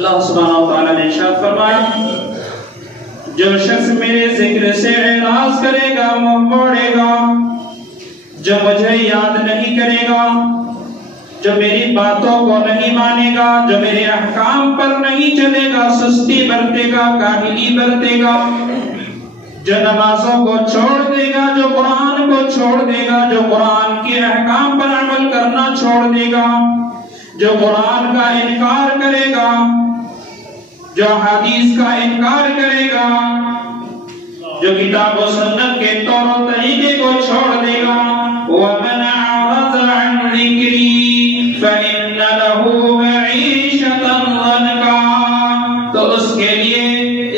اللہ سبحانہ و تعالیٰ نے ارشاد فرمایا جو شخص میرے ذکر سے اعراض کرے گا، منہ موڑے گا، جو مجھے یاد نہیں کرے گا، جو میری باتوں کو نہیں مانے گا، جو میرے احکام پر نہیں چلے گا، سستی برتے گا، کاہلی برتے گا، جو نمازوں کو چھوڑ دے گا، جو قرآن کو چھوڑ دے گا، جو قرآن کے احکام پر عمل کرنا چھوڑ دے گا، جو قرآن کا انکار کرے گا، جو حدیث کا انکار کرے گا، جو کتاب و سنت کے طور و طریقے کو چھوڑ دے گا، وَمَنْ أَعْرَضَ عَنْ ذِكْرِي فَإِنَّ لَهُ مَعِيشَةً ضَنْكًا، تو اس کے لیے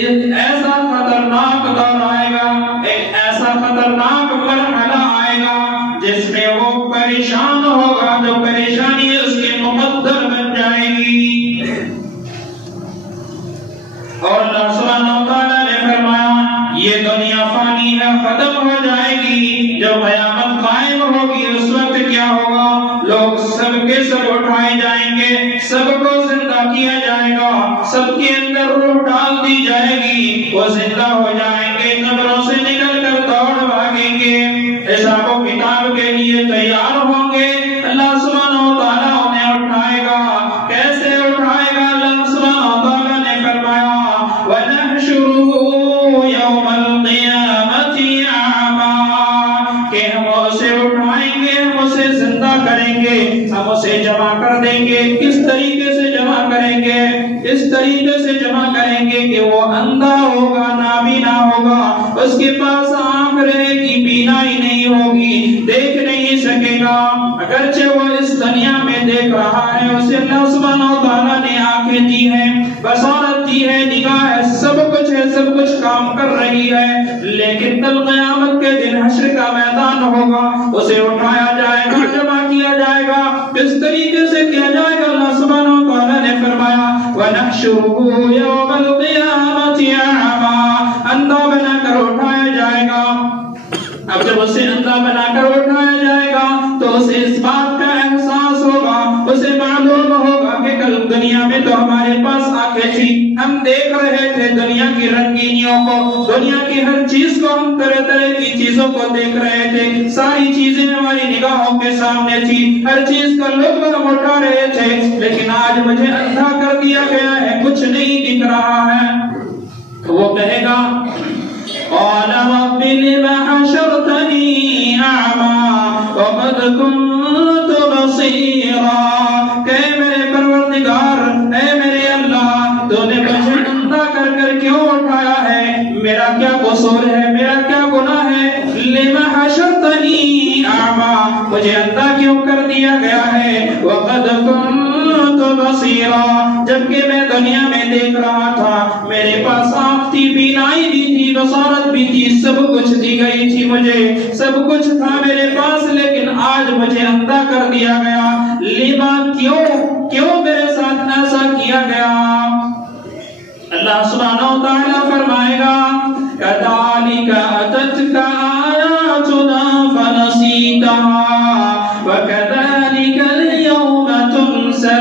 ایک ایسا خطرناک دور آئے گا، ایک ایسا خطرناک مرحلہ آئے گا جس میں وہ پریشان ہوگا، جو پریشانی اس کے مقدر بن جائے گی۔ اور اللہ سبحانہ و تعالیٰ نے فرمایا یہ دنیا فانی ہے، ختم ہو جائے گی، جب قیامت قائم ہوگی اس وقت کیا ہوگا؟ لوگ سب کے سب اٹھائے جائیں گے، سب کو زندہ کیا جائے گا، سب کے اندر روح ڈال دی جائے گی، وہ زندہ ہو جائیں گے، قبروں سے نکل کر دوڑ بھاگیں گے، حساب و کتاب کے لیے تیار ہوں گے۔ اللہ سبحانہ و تعالیٰ انہیں اٹھائے گا، کیسے اٹھائے گا؟ اللہ سبحانہ و تعالیٰ نے فرمایا وَنَحْشُرُهُ يَوْمَ الْقِيَامَةِ أَعْمَى، کہ ہم اسے اٹھائیں گے، ہم اسے زندہ کریں گے، ہم اسے جمع کر دیں گے۔ کس طریقے سے جمع کریں گے؟ اس طریقے سے جمع کریں گے کہ وہ اندھا ہوگا، نابینا ہوگا، اس کے پاس آنکھ رہے گی، بینائی نہیں ہوگی، دیکھ نہیں سکے گا، اگرچہ وہ اس دنیا میں دیکھ رہا ہے، اسے اللہ سبحانہ و تعالیٰ نے آنکھیں دی ہیں، بصارت دی ہے، نگاہ ہے، سب کچھ ہے، سب کچھ کام کر رہی ہے، لیکن کل قیامت کے دن حشر کا میدان ہوگا، اسے اٹھایا جائے گا، جمع کیا جائے گا۔ کس طریقے سے کیا جائے گا؟ اللہ سبحانہ و تعالیٰ نے فرمایا وَنَحْشُرُهُ يَوْمَ الْقِيَامَةِ أَعْمَى، اندھا بنا کر اٹھایا جائے گا۔ اب جب اسے اندھا بنا کر اٹھایا جائے گا تو اسے اس بات کا احساس ہوگا، اسے معلوم ہوگا کہ کل دنیا میں تو ہمارے پاس آنکھیں تھی، ہم دیکھ رہے تھے دنیا کی رنگینیوں کو، دنیا کی ہر چیز کو، ہم طرح طرح کی چیزوں کو دیکھ رہے تھے، ساری چیزیں ہماری نگاہوں کے سامنے تھی، ہر چیز کا لطف ہم اٹھا رہے تھے، لیکن آج مجھے اندھا کر دیا گیا ہے، کچھ نہیں دکھ رہا ہے۔ وہ کہے گا قال رب لم حشرتني أعمى وقد كنت بصيرا، کہ میرے پروردگار، اے میرے اللہ، تو نے مجھے اندھا کر کر کیوں اٹھایا ہے؟ میرا کیا قصور ہے؟ میرا کیا گناہ ہے؟ لم حشرتني أعمى، مجھے اندھا کیوں کر دیا گیا ہے؟ وقد كنت بصيرا، جبکہ میں دنیا میں دیکھ رہا تھا، میرے پاس آنکھ تھی، بینائی بھی تھی، بصارت بھی تھی، سب کچھ دی گئی تھی، مجھے سب کچھ تھا میرے پاس، لیکن آج مجھے اندھا کر دیا گیا۔ لما، کیوں میرے ساتھ ایسا کیا گیا؟ اللہ سبحانہ و تعالیٰ فرمائے گا كَذَلِكَ أَتَتْكَ آيَاتُنَا فَنَسِيتَهَا وَكَذَلِكَ الْيَوْمَ تُنْسَى،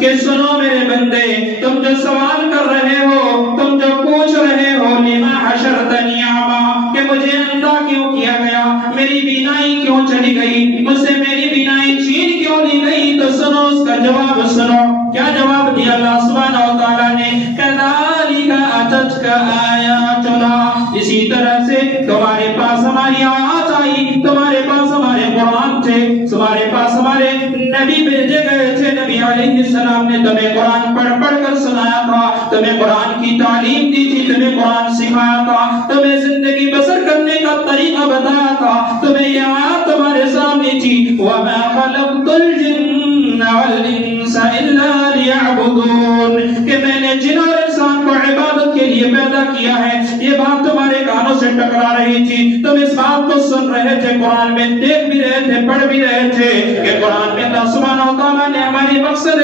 کہ سنو میرے بندے، تم جو سوال کر رہے ہو، تم جو پوچھ رہے ہو لما حشرتنی اعمی، کہ مجھے اندھا کیوں کیا گیا، میری بینائی کیوں چلی گئی، مجھ سے میری بینائی چھین کیوں لی گئی، تو سنو اس کا جواب سنو۔ کیا جواب دیا اللہ سبحانہ و تعالیٰ نے؟ كَذَلِكَ أَتَتْكَ آيَاتُنَا، اسی طرح سے تمہارے پاس ہماری آیات آئی، تمہارے پاس ہمارے قرآن تھے، تمہارے پاس ہمارے نبی بھیجے گئے تھے، نبی علیہ السلام نے تمہیں قرآن پڑھ پڑھ کر سنایا تھا، تمہیں قرآن کی تعلیم دی تھی، تمہیں قرآن سکھایا تھا، تمہیں زندگی بسر کرنے کا طریقہ بتایا تھا، تمہیں یہ آیات تمہارے سامنے تھی۔ وَمَا خَلَقْتُ الْجِنَّ وَالْإِنسَ إِلَّا لِيَعْبُدُونَ، کہ میں نے جن اور انسان کو عبادت کے لیے پیدا کیا ہے، یہ بات تمہارے کانوں سے ٹکرا رہی تھی، تم اس بات کو سن رہے تھے، قرآن میں دیکھ بھی رہے تھے، پڑھ بھی رہے تھے کہ قرآن میں اللہ سبحانہ و تعالیٰ نے ہماری مقصد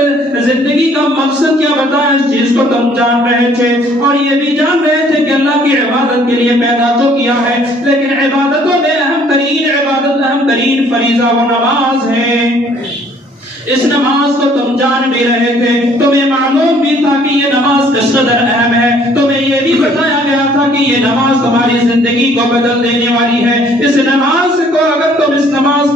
زندگی کا مقصد کیا بتایا، اس چیز کو تم جان رہے تھے، اور یہ بھی جان رہے تھے کہ اللہ کی عبادت کے لیے پیدا تو کیا ہے، لیکن عبادتوں میں اہم ترین عبادت، اہم ترین فریضہ وہ نماز ہے۔ اس نماز کو تم جان بھی رہے تھے، تمہیں معلوم تھا کہ یہ نماز کس قدر اہم ہے، تمہیں یہ بھی بتایا گیا تھا کہ یہ نماز تمہاری زندگی کو بدل دینے والی ہے۔ اس نماز کو اگر تم اس نماز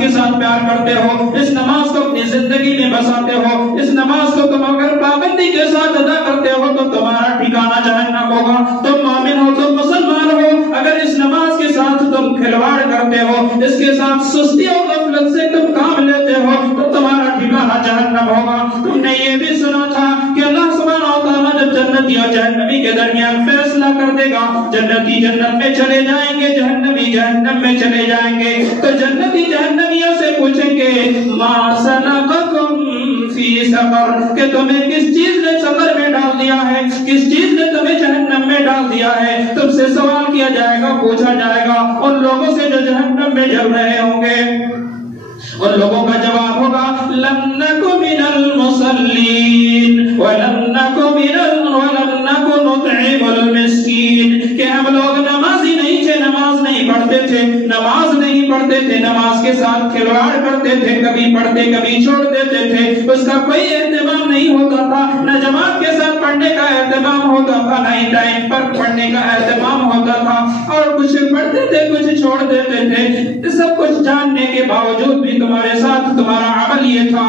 کے ساتھ پیار کرتے ہو، اس نماز کو اپنی زندگی میں بساتے ہو، اس نماز کو تم اگر پابندی کے ساتھ ادا کرتے ہو تو تمہارا ٹھکانہ جہنم ہوگا۔ تم مومن ہو، تم مسلمان ہو، اگر اس نماز کے ساتھ تم کھلواڑ کرتے ہو، اس کے ساتھ سستی اور غفلت سے تم کام لیتے ہو تو تمہارا ٹھکانہ جہنم ہوگا۔ تم نے یہ بھی سنا تھا کہ اللہ سبحانہ و تعالیٰ جب جنتی اور جہنمی کے درمیان فیصلہ کر دے گا، جنتی جنت میں چلے جائیں گے، جہنمی جہنم میں چلے جائیں گے، تو جنتی جہنمیوں سے پوچھیں گے ما سلککم فی سقر، کہ تمہیں کس چیز نے سقر میں ڈال دیا ہے، کس چیز نے تمہیں جہنم میں ڈال دیا ہے۔ تم سے سوال کیا جائے گا، پوچھا جائے گا ان لوگوں سے جو جہنم میں جل رہے ہوں گے۔ ان لوگوں کا جواب ہوگا لم نک من المصلین ولم نک نطعم المسکین، کہ ہم لوگ نمازی نہیں تھے، نماز نہیں پڑھتے تھے، نماز نہیں پڑھتے تھے، نماز کے ساتھ کھلواڑ کرتے تھے، کبھی پڑھتے کبھی چھوڑ دیتے تھے، اس کا کوئی اہتمام نہیں ہوتا تھا، نہ جماعت کے ساتھ پڑھنے کا اہتمام ہوتا تھا، نہ ہی ٹائم پر پڑھنے کا اہتمام ہوتا تھا، اور کچھ پڑھتے تھے کچھ چھوڑ دیتے تھے۔ سب کچھ جاننے کے باوجود بھی تمہارے ساتھ تمہارا عمل یہ تھا،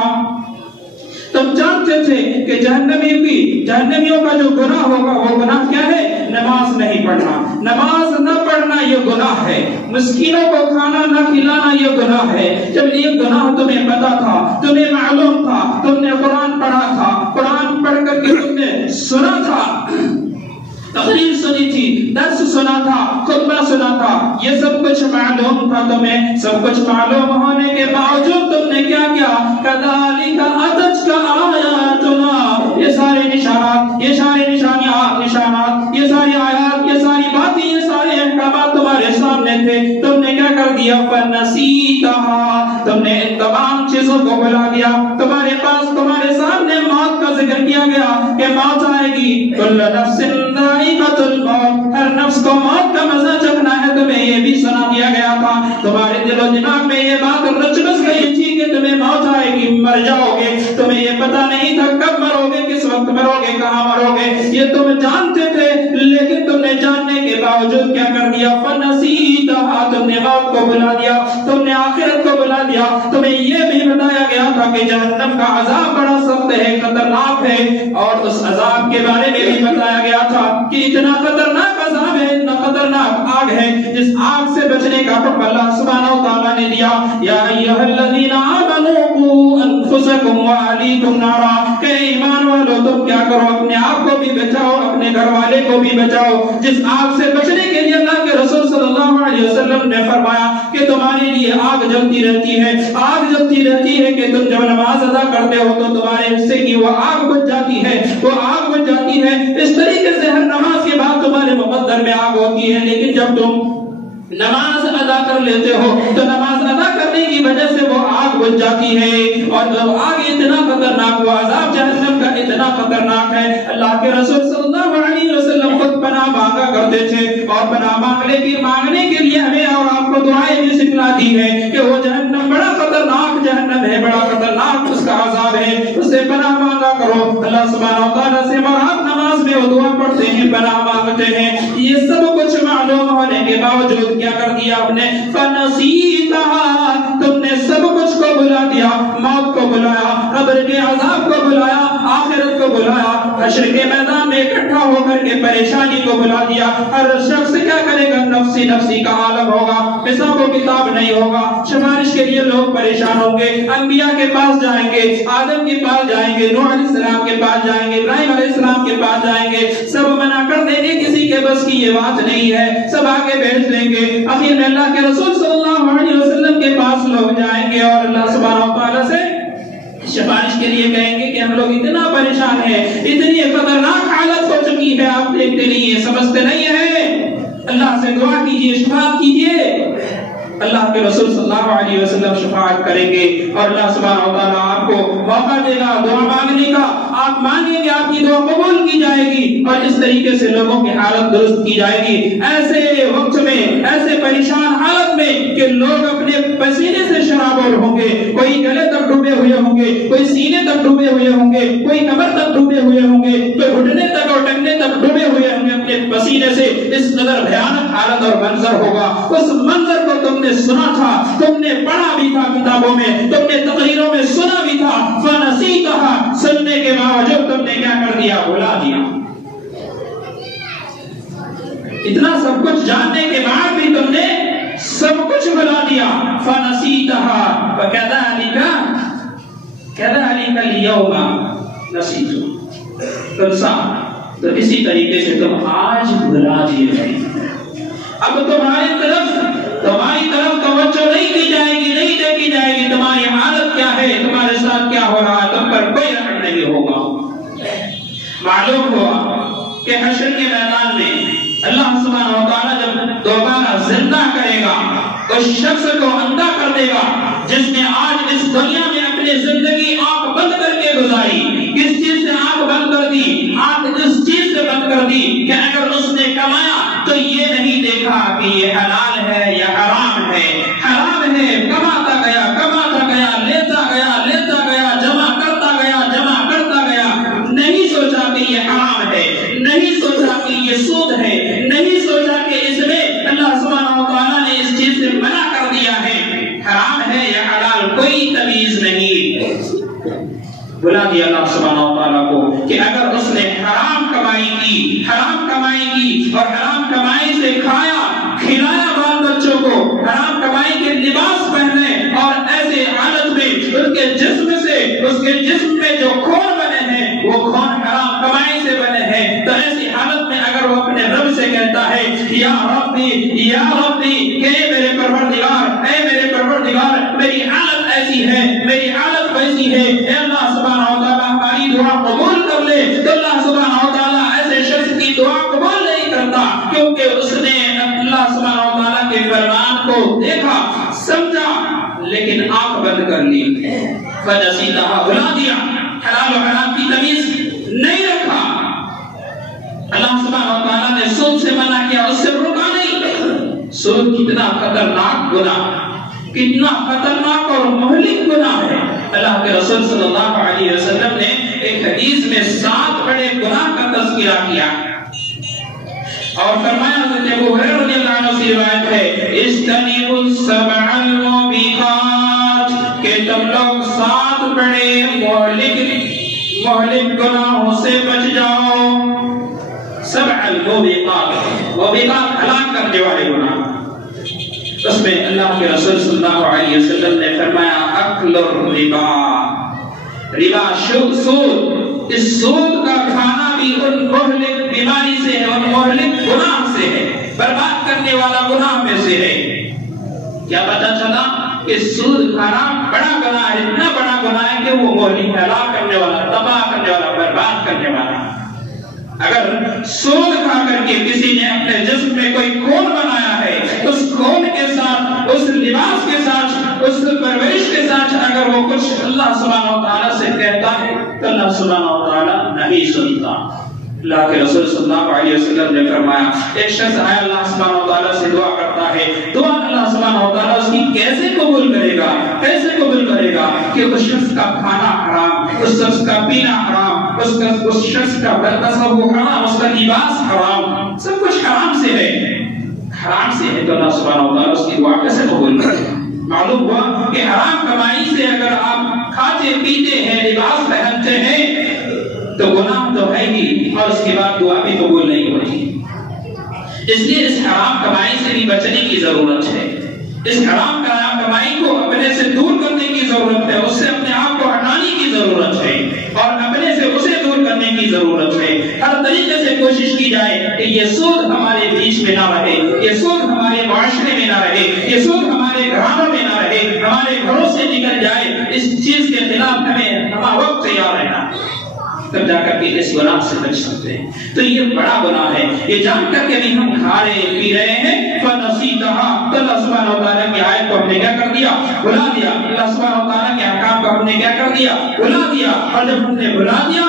تم جانتے تھے کہ جہنمیوں کا جو گناہ ہوگا وہ گناہ کیا ہے؟ نماز نہیں پڑھنا، نماز نہ پڑھنا یہ گناہ ہے، مسکینوں کو کھانا نہ کھلانا یہ گناہ ہے۔ جب یہ گناہ تمہیں پتا تھا، تمہیں معلوم تھا، تم نے قرآن پڑھا تھا، قرآن پڑھ کر کے تم نے سنا تھا، تقریر سنی تھی، درس سنا تھا، خطبہ سنا تھا، یہ سب کچھ معلوم تھا تمہیں، سب کچھ معلوم ہونے کے باوجود تم نے کیا کیا؟ کذالک اتتک آیاتنا، یہ سارے نشانات، یہ سارے نشانات، یہ ساری آیات، یہ ساری باتیں، یہ سارے احکامات تمہارے سامنے تھے، تم نے کیا کر دیا؟ فنسیتها، تم نے ان تمام چیزوں کو بھلا دیا۔ تمہارے پاس، تمہارے سامنے موت کا ذکر کیا گیا کہ موت آئے گی، کل نفس ذائقۃ الموت، ہر نفس کو موت کا مزہ چکھنا ہے، تمہیں یہ بھی سنا دیا گیا تھا۔ تمہارے دل و دماغ میں یہ بات رچ بس گئی تھی کہ تمہیں موت آئے گی، مر جاؤ گے، تمہیں یہ پتا نہیں تھا کب مرو گے، کس وقت مرو گے، کہاں مرو گے، یہ تم جانتے تھے، لیکن تم نے جاننے کے باوجود کیا کر دیا؟ فنسیتها، تم نے موت کو بلا دیا، تم نے آخرت کو بلا دیا۔ تمہیں یہ بھی بتایا گیا تھا کہ جہنم کا عذاب بڑا سخت ہے، خطرناک ہے، اور اس عذاب کے بارے میں بھی بتایا گیا تھا کہ اتنا خطرناک عذاب ہے، اتنا خطرناک آگ ہے، جس آگ سے بچنے کا حکم اللہ سبحانہ و تعالیٰ نے دیا۔ یا ایھا الذین آمنوا قوا انفسکم واہلیکم نارا، کہ ایمان والو تم کیا کرو، اپنے آپ کو بھی بچاؤ، اپنے گھر والے کو بھی بچاؤ۔ جس آگ سے بچنے کے لیے اللہ کے رسول صلی اللہ علیہ وسلم نے فرمایا کہ تمہارے لیے آگ جلتی رہتی ہے، آگ جلتی رہتی ہے، کہ تم جب نماز ادا کرتے ہو تو تمہارے حصے کی وہ آگ بجھ جاتی ہے، وہ آگ بجھ جاتی ہے۔ اس طریقے سے ہر نماز کے بعد تمہارے مقدر میں آگ ہوتی ہے، لیکن جب تم نماز ادا کر لیتے ہو تو نماز ادا کرنے کی وجہ سے وہ آگ بجھ جاتی ہے، اور جب آگ اتنا خطرناک، وہ عذاب جہنم کا اتنا خطرناک ہے، اللہ کے رسول صلی اللہ علیہ وسلم خود پناہ مانگا کرتے تھے، اور پناہ مانگنے کے لیے ہمیں اور آپ کو دعائیں بھی سکھلا دی ہے کہ وہ جہنم بڑا خطرناک جہنم ہے، بڑا خطرناک اس کا عذاب ہے، اس سے پناہ مانگا کرو۔ اللہ سبحانہ و تعالیٰ سے مراد نماز میں وہ دعا پڑھتے ہیں، پناہ مانگتے ہیں۔ یہ سب کچھ معلوم ہونے کے باوجود کیا کر دیا آپ نے؟ فنسیتها، تم نے سب کچھ کو بلا دیا، موت کو بلایا، قبر کے عذاب کو بلایا، آخرت کو بلایا، حشر کے میدان میں اکٹھا ہو کر کے پریشانی کو بلا دیا۔ ہر شخص کیا کرے گا؟ نفسی نفسی کا عالم ہوگا، حساب و کتاب نہیں ہوگا، سفارش کے لیے لوگ پریشان ہوں گے، انبیاء کے پاس جائیں گے، آدم کے پاس جائیں گے، نوح علیہ السلام کے پاس جائیں گے، ابراہیم علیہ السلام کے پاس جائیں گے، سب منع کر دیں گے، کسی کے بس کی یہ بات نہیں ہے، سب آگے بھیج دیں گے۔ آخر میں اللہ کے رسول صلی اللہ علیہ وسلم کے پاس لوگ جائیں گے اور اللہ سبحانہ و تعالیٰ سے سفارش کے لیے کہیں گے کہ ہم لوگ اتنا پریشان ہیں، اتنی خطرناک حالت ہو چکی ہے، آپ دیکھتے نہیں ہیں، سمجھتے نہیں ہیں، اللہ سے دعا کیجیے، شفاعت کیجیے۔ اللہ کے رسول صلی اللہ علیہ وسلم شفاعت کریں گے اور اللہ سبحانہ و تعالیٰ آپ کو موقع دے گا دعا مانگنے کا. آپ مانگیں گے آپ کی دعا قبول کی جائے گی اور اس طریقے سے لوگوں کی حالت درست کی جائے گی. ایسے وقت میں ایسے پریشان حالت میں کہ لوگ اپنے پسینے سے شرابور ہوں گے, کوئی گلے تک ڈوبے ہوئے ہوں گے, کوئی سینے تک ڈوبے ہوئے ہوں گے, کوئی کمر تک ڈوبے ہوئے ہوں گے, کوئی گھٹنے تک اور ٹنگنے تک ڈوبے ہوئے ہوں گے اپنے پسینے سے. اس قدر بھیانک حالت اور منظر ہوگا. اس منظر کو تم نے سنا تھا, تم نے پڑھا بھی تھا کتابوں میں, تم نے تقریروں میں سنا بھی تھا. فنسیتها, سننے کے باوجود تم نے کیا کر دیا, بھلا دیا. اتنا سب کچھ جاننے کے بعد بھی تم نے سب کچھ بھلا دیا. فنسیتها وكذلك اليوم نسیتها, تو اسی طریقے سے تم آج بھلا دیے گئے. اب تمہاری طرف توجہ نہیں کی جائے گی, نہیں دیکھی جائے گی تمہاری حالت کیا ہے, تمہارے ساتھ کیا ہو رہا ہے, تم پر کوئی رحم نہیں ہوگا. معلوم ہوا کہ حشر کے میدان میں اللہ سبحانہ و تعالیٰ جب دوبارہ زندہ کرے گا اس شخص کو اندھا کر دے گا جس نے آج اس دنیا میں اپنی زندگی آنکھ بند کر کے گزاری. کس چیز سے آنکھ بند کر دی, آنکھ اس چیز سے بند کر دی کہ اگر اس نے کمایا تو یہ نہیں دیکھا کہ یہ حلال ہے یا حرام ہے. حرام ہے, کماتا گیا, لیتا گیا, جمع کرتا گیا, نہیں سوچا کہ یہ حرام ہے, نہیں سوچا کہ یہ سود ہے, نہیں سوچا کہ اس میں اللہ سبحانہ و تعالیٰ نے اس چیز سے منع کر دیا ہے. حرام ہے یا حلال کوئی تمیز نہیں. بلا دیا اللہ سبحانہ و تعالیٰ کو کہ اگر اس نے حرام کمائی کی اور حرام کمائی سے کھلایا بال بچوں کو, حرام کمائی کے لباس پہنے اور ایسے حالت میں اس کے جسم میں جو خون بنے ہیں وہ خون حرام کمائی سے بنے ہیں, تو ایسی حالت میں اگر وہ اپنے رب سے کہتا ہے یا ربی کہ میرے پروردگار میری حالت ایسی ہے, میری حالت ویسی ہے, اے اللہ سبحانہ و تعالیٰ ہماری دعا قبول کر لے, تو اللہ سبحانہ و تعالیٰ ایسے شخص کی دعا قبول نہیں کرتا کیونکہ اس نے اللہ سبحانہ و تعالیٰ کے فرمان کو دیکھا, سمجھا, لیکن آنکھ بند کر لی. فنسیتها, بھلا دیا, حلال و حرام کی تمیز نہیں رکھا. اللہ سبحانہ و تعالیٰ نے سود سے منع کیا, اس سے روکا نہیں. سود کتنا خطرناک گناہ, کتنا خطرناک اور مہلک گناہ ہے. اللہ کے رسول صلی اللہ علیہ وسلم نے ایک حدیث میں 7 بڑے گناہ کا تذکرہ کیا اور فرمایا, حضرت ابو ہریرہ رضی اللہ عنہ سے روایت ہے, اجتنبوا السبع الموبقات, کہ تم لوگ 7 بڑے مہلک گناہوں سے بچ جاؤ. 7 الموبقات, موبقات ہلاک کرنے والے گناہ. اس میں اللہ کے رسول صلی اللہ علیہ وسلم نے فرمایا, اکل الربا, سود. اس سود کا کھانا بھی ان مہلک بیماری سے ہے, ان مہلک گناہ سے ہے, برباد کرنے والا گناہ میں سے ہے. کیا پتہ چلا کہ سود کھانا بڑا گناہ ہے, اتنا بڑا گناہ ہے کہ وہ مہلک ہلاک کرنے والا, تباہ کرنے والا, برباد کرنے والا. اگر سود کھا کر کے کسی نے اپنے جسم میں کوئی خون بنایا ہے, اس خون کے ساتھ, اس لباس کے ساتھ, اس پرورش کے ساتھ اگر وہ کچھ اللہ سبحانہ و تعالیٰ سے کہتا ہے تو اللہ سبحانہ و تعالیٰ نہیں سنتا. اللہ کے رسول صلی اللہ علیہ وسلم نے فرمایا, ایک شخص آیا اللہ سبحانہ و تعالیٰ سے دعا کرتا ہے, دعا اللہ سبحانہ و تعالیٰ اس کی کیسے قبول کرے گا کہ اس شخص کا کھانا حرام, اس شخص کا پینا حرام, اس شخص کا تصوف حرام, اس کا لباس حرام, سب کچھ حرام سے ہے, تو اللہ سبحانہ و تعالیٰ اس کی دعا کیسے قبول کرے گا. معلوم ہوا کہ حرام کمائی سے اگر آپ کھاتے پیتے ہیں, لباس پہنتے ہیں, تو گناہ تو ہے ہی اور اس کے بعد دعا بھی قبول نہیں ہوتی. اس لیے اس حرام کمائی سے بھی بچنے کی ضرورت ہے. اس حرام کمائی کو اپنے سے دور کرنے کی ضرورت ہے, اس سے اپنے آپ کو ہٹانے کی ضرورت ہے اور اپنے سے اسے دور کرنے کی ضرورت ہے. ہر طریقے سے کوشش کی جائے کہ یہ سود ہمارے بیچ میں نہ رہے, یہ سود ہمارے معاشرے میں نہ رہے, یہ سود ہمارے گھرانوں میں نہ رہے, ہمارے گھروں سے نکل جائے. اس چیز کے خلاف ہمیں وقت تیار رہنا. تب جا کر کے اس گناہ سے بچ سکتے ہیں۔ تو یہ بڑا گناہ ہے، یہ جان کر کے بھی ہم کھا رہے پی رہے ہیں۔ فَنَسِيتَهَا، تو اللہ سبحانہ وتعالیٰ کی آیت کو ہم نے کیا کر دیا؟ بھلا دیا۔ اللہ سبحانہ وتعالیٰ کے احکام کو ہم نے کیا کر دیا؟ بھلا دیا۔ اور جب ہم نے بھلا دیا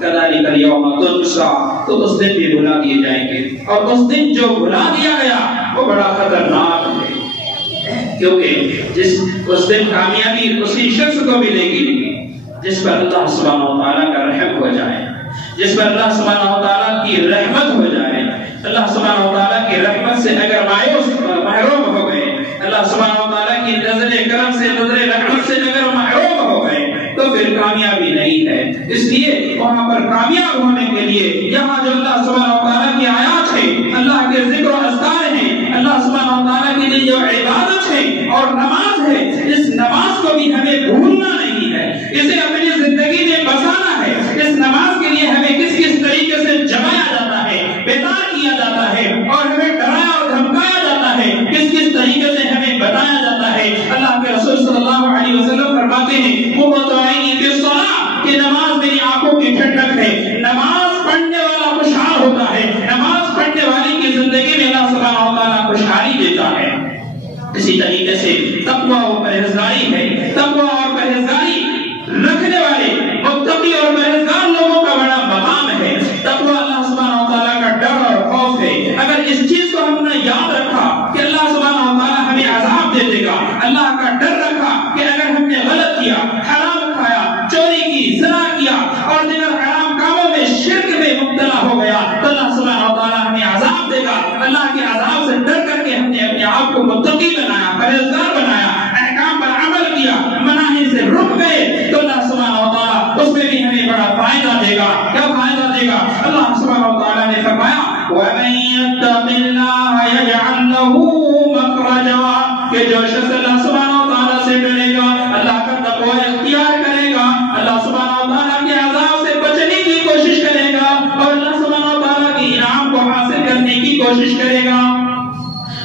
كَذَلِكَ الْيَوْمَ تُنْسَىٰ، تو اس دن بھی بھلا دیے جائیں گے۔ اور اس دن جو بھلا دیا گیا وہ بڑا خطرناک ہے، کیونکہ اس دن کامیابی اسی شخص کو ملے گی جس پر اللہ سبحانہ وتعالیٰ کا رحم ہو جائے، جس پر اللہ سبحانہ وتعالیٰ کی رحمت ہو جائے۔ اللہ سبحانہ وتعالیٰ کی رحمت سے اگر مایوس محروم ہو گئے، اللہ سبحانہ وتعالیٰ کی نظر کرم سے، نظر رحمت سے اگر محروم ہو گئے تو پھر کامیابی نہیں ہے۔ اس لیے وہاں پر کامیاب ہونے کے لیے یہاں جو اللہ سبحانہ وتعالیٰ کی آیات ہے، اللہ کے ذکر و اذکار ہیں، اللہ سبحانہ وتعالیٰ کے لیے جو عبادت ہے اور نماز ہے، اس نماز کو بھی ہمیں بھولنا نہیں ہے، اسے اپنی زندگی میں بسانا ہے۔ اس نماز کے لیے ہمیں کس کس طریقے سے جگایا جاتا ہے، بیدار کیا جاتا ہے، اور ہمیں ڈرایا اور دھمکایا جاتا ہے، کس کس طریقے سے ہمیں بتایا جاتا ہے۔ اللہ کے رسول صلی اللہ علیہ وسلم فرماتے ہیں قرۃ عینی فی الصلاۃ، کہ نماز میری آنکھوں کی ٹھنڈک ہے۔ نماز پڑھنے والا خوشحال ہوتا ہے، نماز پڑھنے والی کی زندگی میں اللہ سبحانہ وتعالیٰ خوشحالی دیتا ہے۔ اسی طریقے سے تقویٰ اور پرہیزگاری ہے، تقویٰ اور پرہیزگاری رکھنے والے متقی اور پرہیزگار لوگوں کا بڑا مقام ہے۔ تقویٰ اللہ سبحانہ وتعالیٰ کا ڈر اور خوف ہے۔ اگر اس چیز کو ہم نے یاد رکھا کہ اللہ سبحانہ وتعالیٰ ہمیں عذاب دے دے گا، اللہ کا ڈر رکھا کہ اگر ہم نے غلط کیا، حرام کھایا، چوری کی، زنا کیا اور دیگر حرام کاموں میں، شرک میں مبتلا ہو گیا، تو اللہ سبحانہ وتعالیٰ ہمیں عذاب دے گا۔ اللہ کے عذاب سے ڈر کر کے ہم نے اپنے آپ کو متقی بنایا، پرہیزگار بنایا، احکام پر عمل کیا، مناہی سے رک گئے، تو اللہ سبحانہ وتعالیٰ اس میں بھی ہمیں بڑا فائدہ دے گا۔ کیا فائدہ دے گا؟ اللہ سبحانہ وتعالیٰ نے فرمایا وَمَن يَتَّقِ اللَّهَ يَجْعَل لَّهُ مَخْرَجًا، کہ جو شخص اللہ سبحانہ وتعالیٰ سے ڈرے گا، اللہ کا تقویٰ اختیار کرے گا، اللہ سبحانہ وتعالیٰ کے عذاب سے بچنے کی کوشش کرے گا، اور اللہ سبحانہ وتعالیٰ کے انعام کو حاصل کرنے کی کوشش کرے گا۔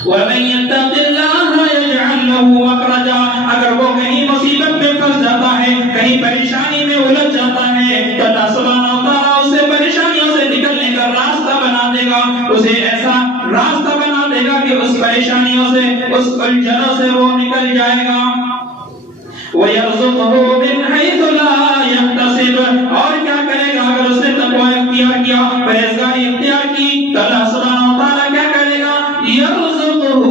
وَمَن يَتَّقِ اللَّهَ يَجْعَل لَّهُ مَخْرَجًا، اگر وہ کہیں مصیبت میں پھنس جاتا ہے، کہیں پریشانی میں الجھ جاتا ہے، تو اللہ سبحانہ وتعالیٰ اسے پریشانیوں سے نکلنے کا راستہ بنا دے گا، اسے ایسا راستہ بنا دے گا کہ اس پریشانیوں سے، اس الجھنوں سے وہ نکل جائے گا۔ وَيَرْزُقْهُ مِنْ حَيْثُ لَا يَحْتَسِبُ، اور کیا کرے گا اگر اس نے تقویٰ اختیار کیا، پرہیزگاری اختیار کی، تو اللہ سبحانہ وتعالیٰ کیا کرے گا؟ يَرْزُقْهُ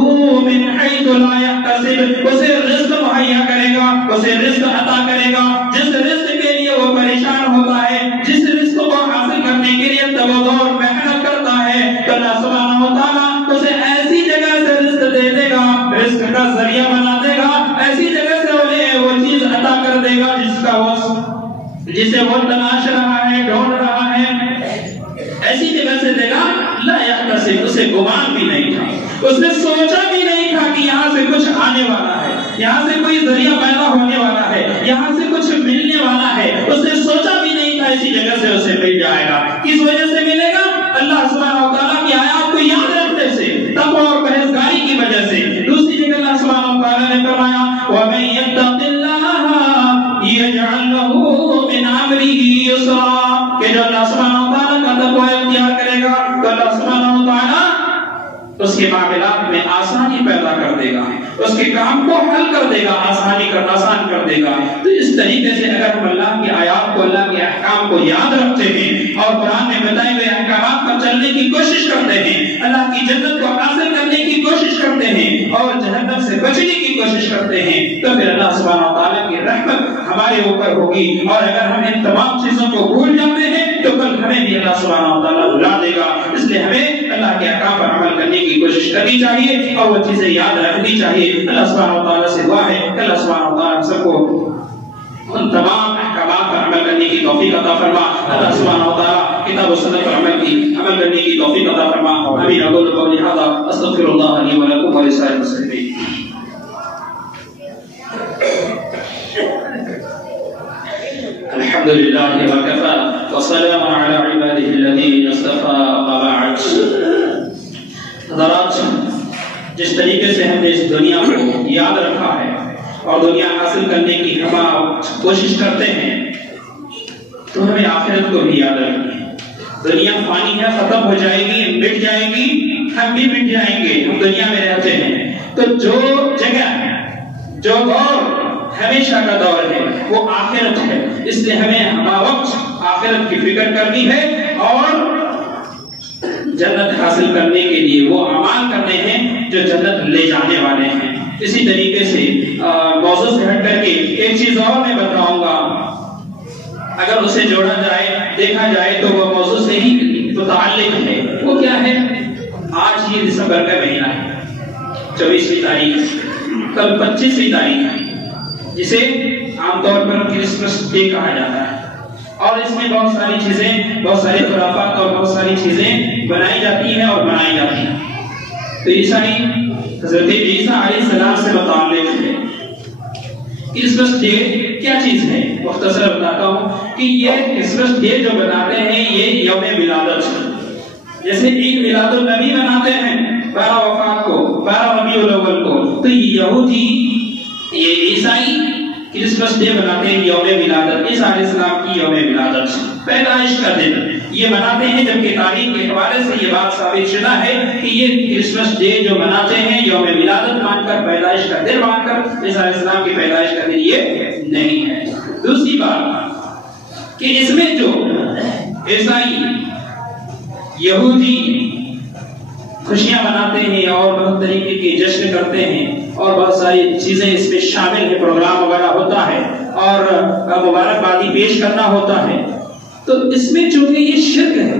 مِنْ حَيْثُ لَا يَحْتَسِبُ، اسے رزق مہیا کرے گا، اسے رزق عطا کرے گا، جس رزق کے لیے وہ پریشان ہوتا ہے، جس رزق کو حاصل کرنے کے لیے تبدور اور محنت کرتا ہے، تو اللہ سبحانہ وتعالیٰ اسے ایسی جگہ سے رزق دے دے گا، رزق کا ذریعہ بنا دے گا، ایسی جگہ سے انہیں وہ چیز عطا کر دے گا جسے وہ تلاش رہا ہے، ڈھونڈ رہا ہے، ایسی جگہ سے دے گا لا یحتسب، اسے گمان بھی نہیں تھا، اس نے سوچا بھی نہیں تھا کہ یہاں سے کچھ آنے والا ہے، یہاں سے کوئی ذریعہ پیدا ہونے والا ہے، یہاں سے کچھ ملنے والا ہے، اس نے سوچا بھی نہیں تھا ایسی جگہ سے اسے مل جائے گا۔ کس وجہ سے ملے گا؟ اللہ سبحانہ وتعالیٰ کی آیات کو یاد رکھنے سے، تقویٰ اور پرہیزگاری کی وجہ سے۔ دوسری جگہ اللہ سبحانہ وتعالیٰ نے فرمایا وَمَن يَتَّقِ اللَّهَ يَجْعَل لَّهُ مِنْ أَمْرِهِ يُسْرًا، کہ جو اللہ سبحانہ وتعالیٰ کا تقویٰ اختیار کرے گا تو اللہ سبحانہ وتعالیٰ اس کے معاملات میں آسانی پیدا کر دے گا، اس کے کام کو حل کر دے گا، آسان کر دے گا۔ تو اس طریقے سے اگر ہم اللہ کی آیات کو، اللہ کے احکام کو یاد رکھتے ہیں اور قرآن میں بتائے ہوئے احکامات پر چلنے کی کوشش کرتے ہیں، اللہ کی جنت کو حاصل کرنے کی کوشش کرتے ہیں اور جہنم سے بچنے کی کوشش کرتے ہیں، تو پھر اللہ سبحانہ وتعالیٰ کی رحمت ہمارے اوپر ہوگی۔ اور اگر ہم ان تمام چیزوں کو بھول جاتے ہیں تو کل ہمیں بھی اللہ سبحانہ وتعالیٰ بھلا دے گا۔ اس لیے ہمیں اللہ کے احکام پر عمل کرنے کی کوشش کرنی چاہیے اور وہ چیزیں یاد رکھنی چاہیے۔ اللہ سبحانہ وتعالیٰ سے دعا ہے کہ اللہ سبحانہ وتعالیٰ ہم سب کو ان تمام احکامات پر عمل کرنے کی توفیق عطا فرما۔ اللہ سبحانہ وتعالیٰ کتاب و سنت پر عمل کرنے کی توفیق عطا فرما۔ آمین۔ اقول قولی ھذا استغفر اللہ لی ولکم ولسائر المسلمین۔ الحمد للہ وکفی وسلام علی عباده الذین اصطفی، اما بعد۔ حضرات، جس طریقے سے ہم نے اس دنیا کو یاد رکھا ہے اور دنیا حاصل کرنے کی ہم کوشش کرتے ہیں، تو ہمیں آخرت کو بھی یاد رکھنا ہے۔ دنیا فانی ہے، ختم ہو جائے گی، مٹ جائے گی، ہم بھی مٹ جائیں گے، ہم دنیا میں رہتے ہیں۔ تو جو جگہ، جو دور ہمیشہ کا دور ہے وہ آخرت ہے، اس لیے ہمیں ہر وقت آخرت کی فکر کرنی ہے اور جنت حاصل کرنے کے لیے وہ اعمال کرنے ہیں جو جنت لے جانے والے ہیں۔ اسی طریقے سے موضوع سے ہٹ کر کے ایک چیز اور میں بتاؤں گا، اگر اسے جوڑا جائے، دیکھا جائے تو وہ موضوع سے ہی متعلق ہے۔ وہ کیا ہے؟ آج یہ دسمبر کا مہینہ ہے، 24ویں تاریخ، کل 25ویں تاریخ ہے، جسے عام طور پر کرسمس ڈے کہا جاتا ہے، اور اس میں بہت ساری چیزیں، بہت سارے خرافات اور بہت ساری چیزیں بنائی جاتی ہیں اور بنائی جاتی ہیں۔ تو عیسائی حضرت عیسیٰ علیہ السلام سے متعلق ہے۔ کرسمس ڈے کیا چیز ہے؟ مختصر بتاتا ہوں کہ یہ کرسمس ڈے جو بناتے ہیں یہ یوم ولادت ہے۔ جیسے عید میلاد النبی مناتے ہیں 12 وفات کو، 12 ربیع الاول کو، تو یہودی، یہ عیسائی کرسمس ڈے مناتے ہیں یوم ولادت، عیسیٰ علیہ السلام کی یوم ولادت، پیدائش کا دن یہ مناتے ہیں، جبکہ تاریخ کے حوالے سے یہ بات ثابت شدہ ہے کہ یہ کرسمس ڈے جو مناتے ہیں یوم ولادت مان کر، پیدائش کا دن مان کر، عیسیٰ علیہ السلام کی پیدائش کا دن یہ نہیں ہے۔ دوسری بات کہ اس میں جو عیسائی، یہودی خوشیاں مناتے ہیں اور بہت طریقے کے جشن کرتے ہیں اور بہت ساری چیزیں اس میں شامل ہیں، پروگرام وغیرہ ہوتا ہے اور مبارکبادی پیش کرنا ہوتا ہے، تو اس میں چونکہ یہ شرک ہے،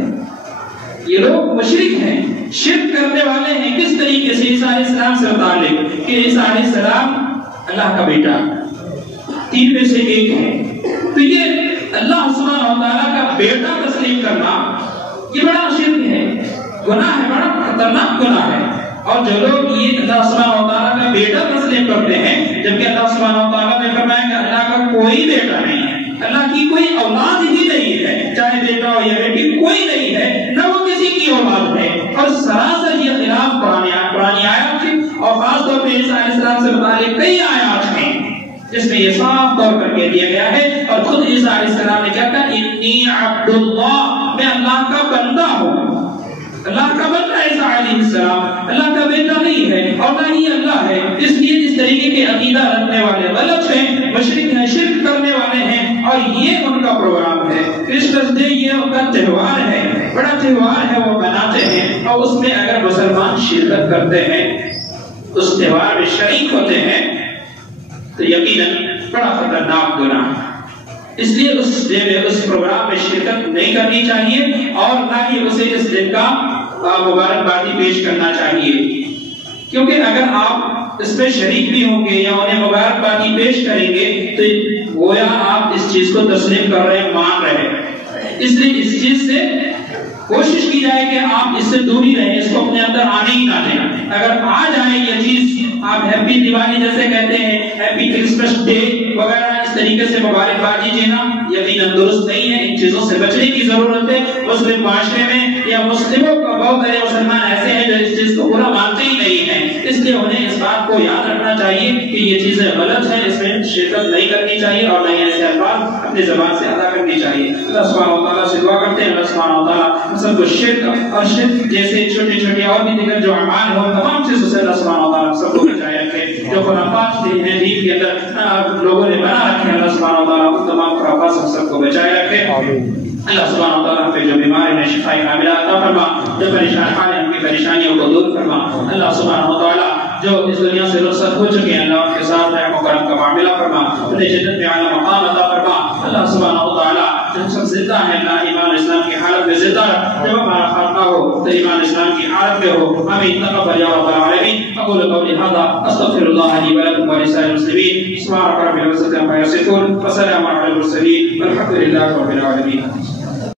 یہ لوگ مشرک ہیں، شرک کرنے والے ہیں۔ کس طریقے سے؟ عیسیٰ علیہ السلام سے متعلق کہ عیسیٰ علیہ السلام اللہ کا بیٹا، 3 میں سے 1 ہے، تو یہ اللہ سبحانہ و تعالیٰ کا بیٹا تسلیم کرنا یہ بڑا شرک ہے، گناہ ہے، بڑا خطرناک گناہ ہے۔ اور جو لوگ یہ اللہ سبحانہ و تعالیٰ کا بیٹا تسلیم کرتے ہیں، جبکہ اللہ سبحانہ و تعالیٰ نے فرمایا کہ اللہ کا کوئی بیٹا نہیں ہے، اللہ کی کوئی اولاد ہی نہیں ہے، چاہے بیٹا ہو یا بیٹی، کوئی نہیں ہے، نہ وہ کسی کی اولاد ہے، اور سراسر یہ خلاف پرانی آیات کی، اور خاص طور پہ عیسیٰ علیہ السلام سے متعلق کئی آیات ہیں جس میں یہ صاف طور پر کہہ دیا گیا ہے، اور خود عیسیٰ علیہ السلام نے کیا کہا؟ انی عبد اللہ، میں اللہ کا بندہ ہوں۔ اللہ کا بندہ عیسیٰ علیہ السلام، اللہ کا بیٹا نہیں ہے اور نہ ہی اللہ ہے۔ اس لیے اس طریقے کے عقیدہ رکھنے والے غلط ہیں، مشرک ہیں، شرک کرنے والے ہیں، اور یہ ان کا پروگرام ہے۔ کرسمس ڈے یہ ان کا تہوار ہے، بڑا تہوار ہے، وہ مناتے ہیں، اور اس میں اگر مسلمان شرکت کرتے ہیں، اس تہوار میں شریک ہوتے ہیں، تو یقیناً بڑا خطرناک گناہ ہے۔ اس لیے اس ڈے میں، اس پروگرام میں شرکت نہیں کرنی چاہیے، اور نہ ہی اسے اس دن کا مبارکبادی پیش کرنا چاہیے، کیونکہ اگر آپ اس میں شریک بھی ہوں گے یا انہیں مبارکبادی پیش کریں گے تو گویا آپ اس چیز کو تسلیم کر رہے ہیں، مان رہے ہیں۔ اس لیے اس چیز سے کوشش کی جائے کہ آپ اس سے دوری رہیں، اس کو اپنے اندر آنے ہی نہ دیں۔ اگر آ جائے یہ چیز، آپ ہیپی دیوالی جیسے کہتے ہیں، ہیپی کرسمس ڈے وغیرہ، اس طریقے سے مبارکبادی دینا یقیناً درست نہیں ہے۔ ان چیزوں سے بچنے کی ضرورت ہے۔ مسلم معاشرے میں یا مسلموں کا بہت سارے مسلمان ایسے ہیں جو اس چیز کو پورا مانتے ہی نہیں ہیں، اس لیے انہیں اس بات کو یاد رکھنا چاہیے کہ یہ چیزیں غلط ہیں، اس میں شرکت نہیں کرنی چاہیے اور نہ ہی ایسے الفاظ اپنی زبان سے ادا کرنی چاہیے۔ اللہ سبحانہ و تعالیٰ سے دعا کرتے ہیں، اللہ سبحانہ و تعالیٰ ہم سب کو شرک اور شرک جیسے چھوٹے چھوٹے اور بھی دیگر جو اعمال ہوں تمام چیزوں سے اللہ سبحانہ و تعالیٰ ہم سب کو بچائے رکھے۔ جو خرافات ہیں دین کے اندر لوگوں نے بنا رکھے ہیں، اللہ سبحانہ و تعالیٰ ان تمام خرافات سے ہم سب کو بچائے رکھے۔ اللہ سبحانہ و تعالیٰ پہ جو بیمار ہیں شفا کاملہ عطا فرما، جو پریشان ہیں ان کی پریشانیوں کو دور فرما۔ اللہ سبحانہ و تعالیٰ جو اس دنیا سے رخصت ہو چکے ہیں، اللہ ان کے ساتھ رحم و کرم کا معاملہ فرما، انہیں جنت میں اعلیٰ مقام عطا فرما۔ اللہ سبحانہ و تعالیٰ جو سب زندہ ہیں اللہ ایمان اسلام کی حالت میں زندہ رکھ، جب ہمارا خاتمہ ہو تو ایمان اسلام کی حالت میں ہو۔ آمین تقبل یا رب العالمین۔ اقول قولی ھذا استغفر اللہ لی ولکم ولسائر المسلمین۔ سبحان ربک رب العزة عما یصفون وسلام علی المرسلین والحمد للہ رب العالمین۔